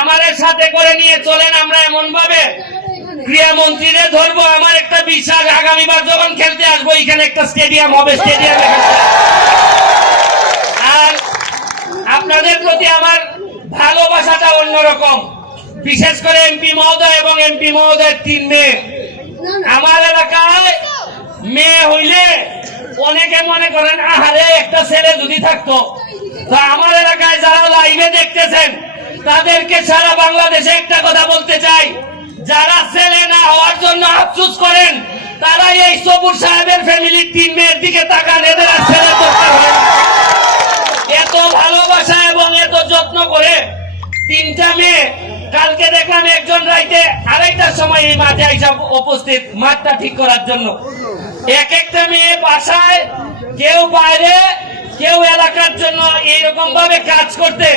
আমাদের সাথে করে নিয়ে চলেন। আমরা এমন ভাবে ক্রীড়ামন্ত্রীরে ধরবো, আমার একটা বিশ্বাস আগামীবার যখন খেলতে আসবো এখানে একটা স্টেডিয়াম হবে, স্টেডিয়ামে আর আপনাদের প্রতি আমার ভালোবাসাটা অন্যরকম। বিশেষ করে এমপি মহোদয় এবং এমপি মহোদয়ের 3 মেয়ে। আমার এলাকায় মেয়ে হইলে অনেকে মনে করেন আহারে একটা ছেলে যদি থাকতো। তো আমার এলাকায় যারা লাইভে দেখতেছেন তাদেরকে সারা বাংলাদেশে একটা কথা বলতে চাই, যারা ছেলে না হওয়ার জন্য আফসোস করেন তারা এই সবুর সাহেবের ফ্যামিলির 3 মেয়ের দিকে তাকান, এদের আর ছেলে দরকার হয়। এত ভালোবাসা এবং এত যত্ন করে 3টা মেয়ে। কালকে দেখলাম একজন রাইতে 2:30টার সময় এই মাঠে আইসা উপস্থিত মাঠটা ঠিক করার জন্য। এক একটা মেয়ে বাসায়, কেউ বাইরে, কেউ এলাকার জন্য এইরকম ভাবে কাজ করতে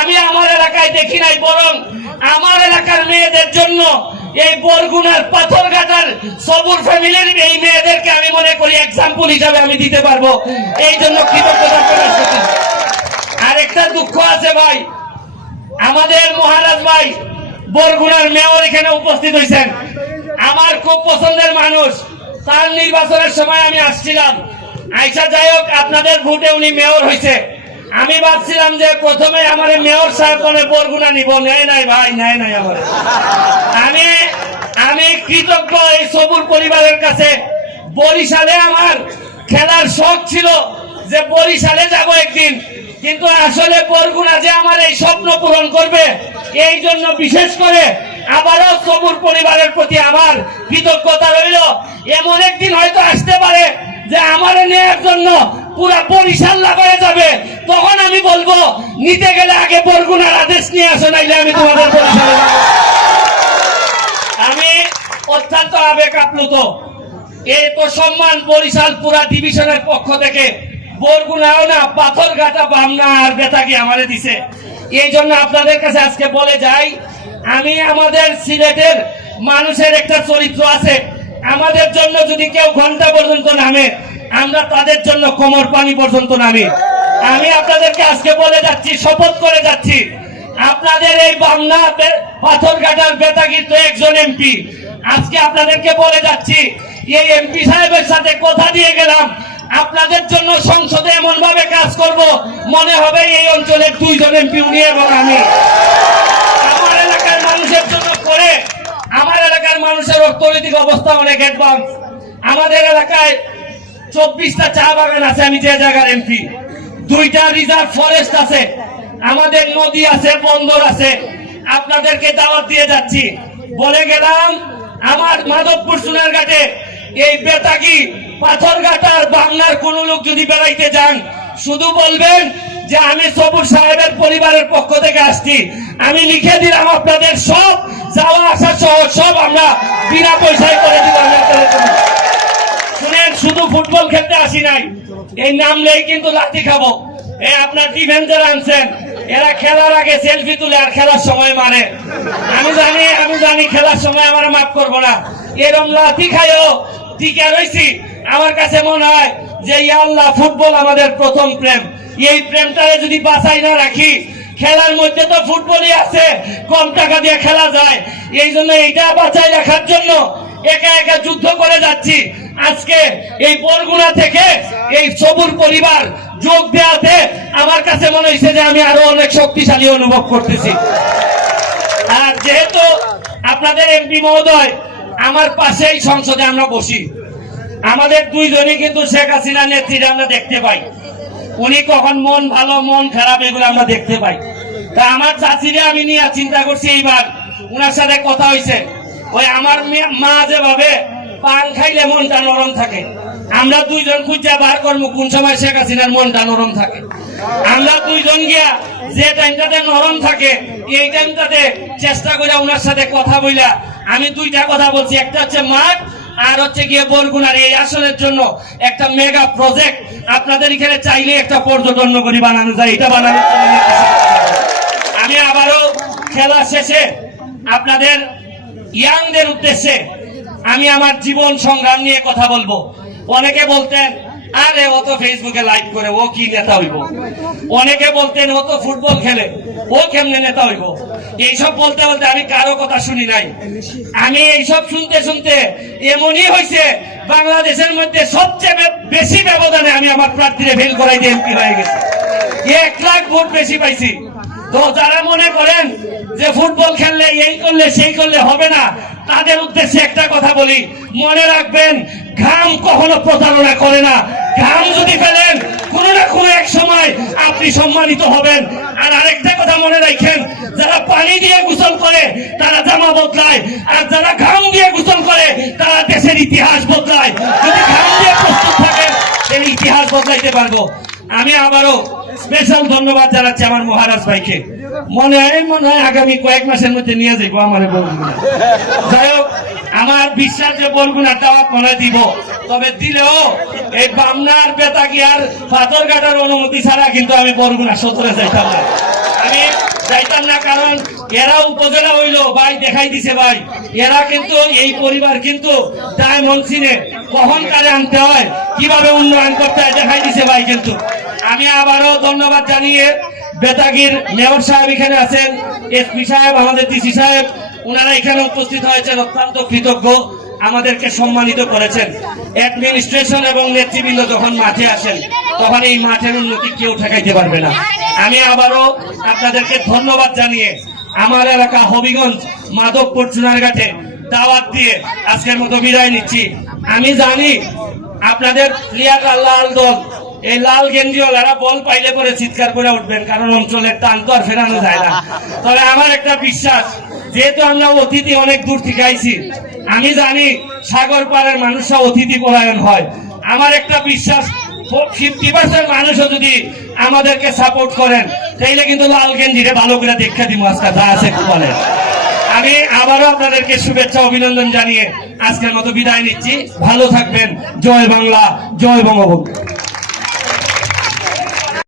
আমি আমার এলাকায় দেখি নাই। বরং আমার এলাকার মেয়েদের জন্য এই বরগুনার পাথরঘাটার সবুর ফ্যামিলির এই মেয়েদেরকে আমি মনে করি এক্সাম্পল হিসাবে আমি দিতে পারবো। এই জন্য কৃতজ্ঞতা প্রকাশ করছি। আর একটা দুঃখ আছে ভাই, আমাদের মহারাজ ভাই বরগুনার মেয়র এখানে উপস্থিত হয়েছেন, আমার খুব পছন্দের মানুষ। তার নির্বাচনের সময় আমি আসছিলাম, আইসা যাই হোক আপনাদের ভোটে উনি মেয়র হয়েছে। আমি ভাবছিলাম যে প্রথমে আমার মেয়র সাহেব মনে বরগুনা নিব, নেয় নাই ভাই, নেয় নাই আমার। আমি কৃতজ্ঞ এই সবুর পরিবারের কাছে। বরিশালে আমার খেলার শখ ছিল যে বরিশালে যাব একদিন, কিন্তু আসলে বরগুনা যে আমার এই স্বপ্ন পূরণ করবে এই জন্য বিশেষ করে আবারও সবুর পরিবারের প্রতি আমার কৃতজ্ঞতা রইল। এমন একদিন হয়তো আসতে পারে যে আমার নেওয়ার জন্য পুরা বরিশাল লাগায় যাবে, তখন আমি বলবো নিতে গেলে আগে বরগুনার আদেশ নিয়ে আসো, নাইলে আমি তোমাদের বরিশালে। আমি অত্যন্ত আবেগ আপ্লুত। এই তো সম্মান বরিশাল পুরা ডিভিশনের পক্ষ থেকে বরগুনাও না, পাথরঘাটা, বামনা আর বেতাগী আমারে দিছে। এই জন্য আপনাদের কাছে আজকে বলে যাই, আমি আমাদের সিলেটের মানুষের একটা চরিত্র আছে। আমাদের জন্য যদি কেউ ঘন্টা পর্যন্ত নামে, আমরা তাদের জন্য কোমর পানি পর্যন্ত নামি। আমি আপনাদেরকে আজকে বলে যাচ্ছি, শপথ করে যাচ্ছি, আপনাদের এই বামনা পাথরঘাটার বেতাগীর তো একজন এমপি। আজকে আপনাদেরকে বলে যাচ্ছি, এই এমপি সাহেবের সাথে কথা দিয়ে গেলাম, আপনাদের জন্য সংসদে এমন ভাবে কাজ করব মনে হবে এই অঞ্চলের 2 জন এমপি, উনি এবং আমি। আমার এলাকার মানুষের জন্য করে, আমার এলাকার মানুষের অর্থনৈতিক অবস্থা অনেক অ্যাডভান্স। আমাদের এলাকায় 24টা চা বাগান আছে, আমি যে জায়গার এমপি। 2টা রিজার্ভ ফরেস্ট আছে, আমাদের নদী আছে, বন্দর আছে। আপনাদেরকে দাওয়াত দিয়ে যাচ্ছি, বলে গেলাম আমার মাধবপুর সোনারঘাটে এই বেতাগী, পাথরঘাটার, বাংলার কোন লোক যদি বেড়াইতে যান, শুধু বলবেন যে আমি সবুর সাহেবের পরিবারের পক্ষ থেকে আসছি। আমি লিখে দিলাম আপনাদের সব যাওয়া আসা সহ সব আমরা বিনা পয়সায় করে দিলাম। শুনেন, শুধু ফুটবল খেলতে আসি নাই, এই নাম নেই কিন্তু লাঠি খাবো। এই আপনার ডিফেন্সার আনছেন, এরা খেলার আগে সেলফি তুলে আর খেলার সময় মারে। আমি জানি খেলার সময় আমার মাফ করবো না। এরম লাঠি খাইও টিকে রয়েছি। আমার কাছে মনে হয় যে আল্লাহ, ফুটবল আমাদের প্রথম প্রেম। এই প্রেমটাকে যদি বাঁচাই না রাখি, খেলার মধ্যে তো ফুটবলই আছে, কম টাকা দিয়ে খেলা যায়। এই জন্য এইটা বাঁচাই রাখার জন্য একা একা যুদ্ধ করে যাচ্ছি। আজকে এই বরগুনা থেকে এই সবুর পরিবার যোগ দেওয়াতে আমার কাছে মনে হয়েছে যে আমি আরো অনেক শক্তিশালী অনুভব করতেছি। আর যেহেতু আপনাদের এমপি মহোদয় আমার পাশেই সংসদে আমরা বসি, আমাদের দুইজনই কিন্তু শেখ হাসিনা নেত্রীরা আমরা দেখতে পাই, উনি কখন মন ভালো মন খারাপ এগুলো আমরা দেখতে পাই। তা আমার চাচিরে আমি নিয়ে চিন্তা করছি, এইবার উনার সাথে কথা হয়েছে, ওই আমার মা যেভাবে পান খাইলে মনটা নরম থাকে, আমরা দুইজন খুঁজা বার করবো কোন সময় শেখ হাসিনার মনটা নরম থাকে। আমরা দুইজন গিয়া যে টাইমটাতে নরম থাকে এই টাইমটাতে চেষ্টা করে ওনার সাথে কথা বইলা, আমি দুইটা কথা বলছি, একটা হচ্ছে মাঠ আর হচ্ছে গিয়ে বরগুনার এই আসনের জন্য একটা মেগা প্রজেক্ট আপনাদের এখানে চাইলে একটা পর্যটন নগরী বানানো যায়, এটা বানানোর জন্য আমি আবারও খেলা শেষে আপনাদের ইয়াংদের উদ্দেশ্যে আমি আমার জীবন সংগ্রাম নিয়ে কথা বলবো। অনেকে বলতেন আরে ও তো ফেসবুকে লাইভ করে ও কি নেতা হইব, অনেকে বলতেন ও তো ফুটবল খেলে ও কেমনে নেতা হইব। এইসব বলতে বলতে আমি কারো কথা শুনি নাই। আমি এইসব শুনতে শুনতে এমনই হয়েছে বাংলাদেশের মধ্যে সবচেয়ে বেশি ব্যবধানে আমি আমার প্রার্থীরে ফেল করাই দিয়ে এমপি হয়ে গেছি, 1 লাখ ভোট বেশি পাইছি। তো যারা মনে করেন যে ফুটবল খেললে এই করলে সেই করলে হবে না, তাদের উদ্দেশ্যে একটা কথা বলি, মনে রাখবেন ঘাম কখনো প্রতারণা করে না। ঘাম যদি ফেলেন কোনো না কোনো এক সময় আপনি সম্মানিত হবেন। আর আরেকটা কথা মনে রাখেন, যারা পানি দিয়ে গোসল করে তারা জামা বদলায়, আর যারা ঘাম দিয়ে গোসল করে তারা দেশের ইতিহাস বদলায়। যদি ঘাম দিয়ে প্রস্তুত থাকেন তাহলে ইতিহাস বদলাইতে পারবো। আমি আবারও স্পেশাল ধন্যবাদ জানাচ্ছি আমার মহারাজ ভাইকে। মনে হয় আগামী কয়েক মাসের মধ্যে নিয়ে যাইবো আমার বরগুনা। যাই হোক, আমার বিশ্বাস যে বরগুনার দাওয়াত মনে দিব, তবে দিলেও এই বামনার বেতাগিয়ার পাথরঘাটার অনুমতি ছাড়া কিন্তু আমি বরগুনা সদরে যাইতাম না। আমি যাইতাম না, কারণ এরা উপজেলা হইলো ভাই দেখাই দিছে ভাই, এরা কিন্তু এই পরিবার কিন্তু ডায়মন্ড সিনে কখন কারে আনতে হয় কিভাবে উন্নয়ন করতে হয় দেখাই দিছে ভাই। কিন্তু আমি আবারও ধন্যবাদ জানিয়ে বেতাগির মেয়র সাহেব এখানে আছেন, এসপি সাহেব, আমাদের ডিসি সাহেব, ওনারা এখানে উপস্থিত হয়েছেন, অত্যন্ত কৃতজ্ঞ, আমাদেরকে সম্মানিত করেছেন। অ্যাডমিনিস্ট্রেশন এবং নেতৃবৃন্দ যখন মাঠে আসেন তখন এই মাঠের উন্নতি কেউ ঠেকাইতে পারবে না। আমি আবারও আপনাদেরকে ধন্যবাদ জানিয়ে আমার এলাকা হবিগঞ্জ মাধবপুর চুনারঘাটে দাওয়াত দিয়ে আজকের মতো বিদায় নিচ্ছি। আমি জানি আপনাদের প্লেয়ার লাল দল, এই লাল গেঞ্জিওয়ালারা বল পাইলে পরে চিৎকার করে উঠবেন, কারণ অঞ্চলের টান তো আর ফেরানো যায় না। তবে আমার একটা বিশ্বাস, যেহেতু আমরা অতিথি অনেক দূর থেকে আইছি, আমি জানি সাগর পাড়ের মানুষরা অতিথি পরায়ণ হয়। আমার একটা বিশ্বাস 50% মানুষও যদি আমাদেরকে সাপোর্ট করেন তাইলে কিন্তু লাল গেঞ্জিরে ভালো করে দেখা দিব আজকে যা আছে বলেন। আমি আবারও আপনাদেরকে শুভেচ্ছা অভিনন্দন জানিয়ে আজকের মতো বিদায় নিচ্ছি। ভালো থাকবেন। জয় বাংলা, জয় বঙ্গবন্ধু।